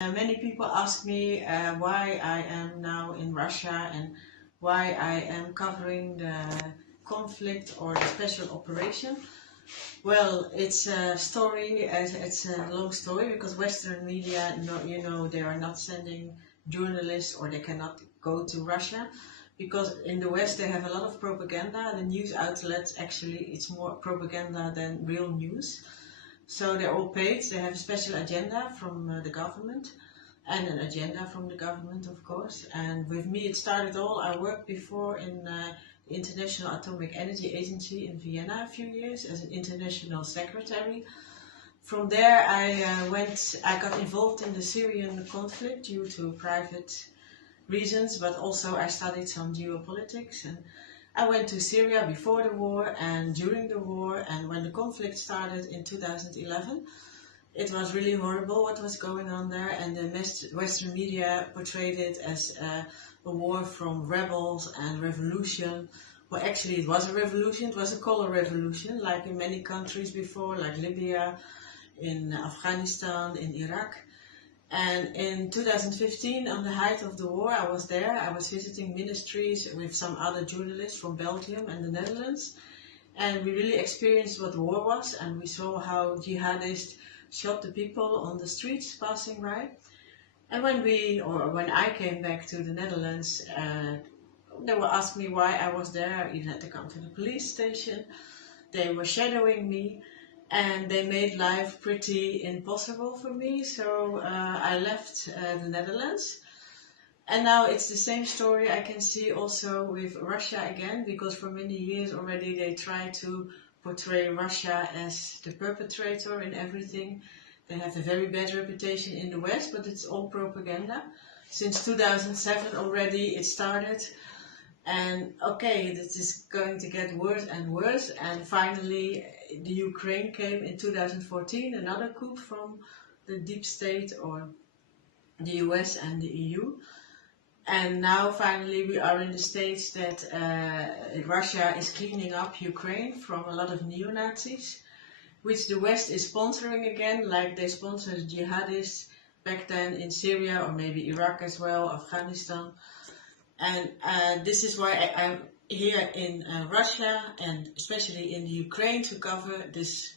Many people ask me why I am now in Russia and why I am covering the conflict or the special operation. Well, it's a story, it's a long story because Western media, they are not sending journalists or they cannot go to Russia because in the West they have a lot of propaganda. The news outlets actually, it's more propaganda than real news. So they're all paid, they have a special agenda from the government and an agenda from the government, of course. And with me, it started all. I worked before in the International Atomic Energy Agency in Vienna a few years as an international secretary. From there, I got involved in the Syrian conflict due to private reasons, but also I studied some geopolitics. And I went to Syria before the war and during the war, and when the conflict started in 2011. It was really horrible what was going on there, and the Western media portrayed it as a war from rebels and revolution. Well, actually, it was a revolution. It was a color revolution, like in many countries before, like Libya, in Afghanistan, in Iraq. And in 2015, on the height of the war, I was there. I was visiting ministries with some other journalists from Belgium and the Netherlands. And we really experienced what war was, and we saw how jihadists shot the people on the streets passing by. And when I came back to the Netherlands, they were asking me why I was there. I even had to come to the police station. They were shadowing me, and they made life pretty impossible for me. So I left the Netherlands. And now it's the same story I can see also with Russia again, because for many years already they try to portray Russia as the perpetrator in everything. They have a very bad reputation in the West, but it's all propaganda. Since 2007 already it started. And okay, this is going to get worse and worse. And finally the Ukraine came in 2014, another coup from the deep state or the US and the EU. And now finally we are in the stage that Russia is cleaning up Ukraine from a lot of neo-Nazis, which the West is sponsoring again, like they sponsored jihadists back then in Syria or maybe Iraq as well, Afghanistan. And this is why I'm here in Russia and especially in the Ukraine to cover this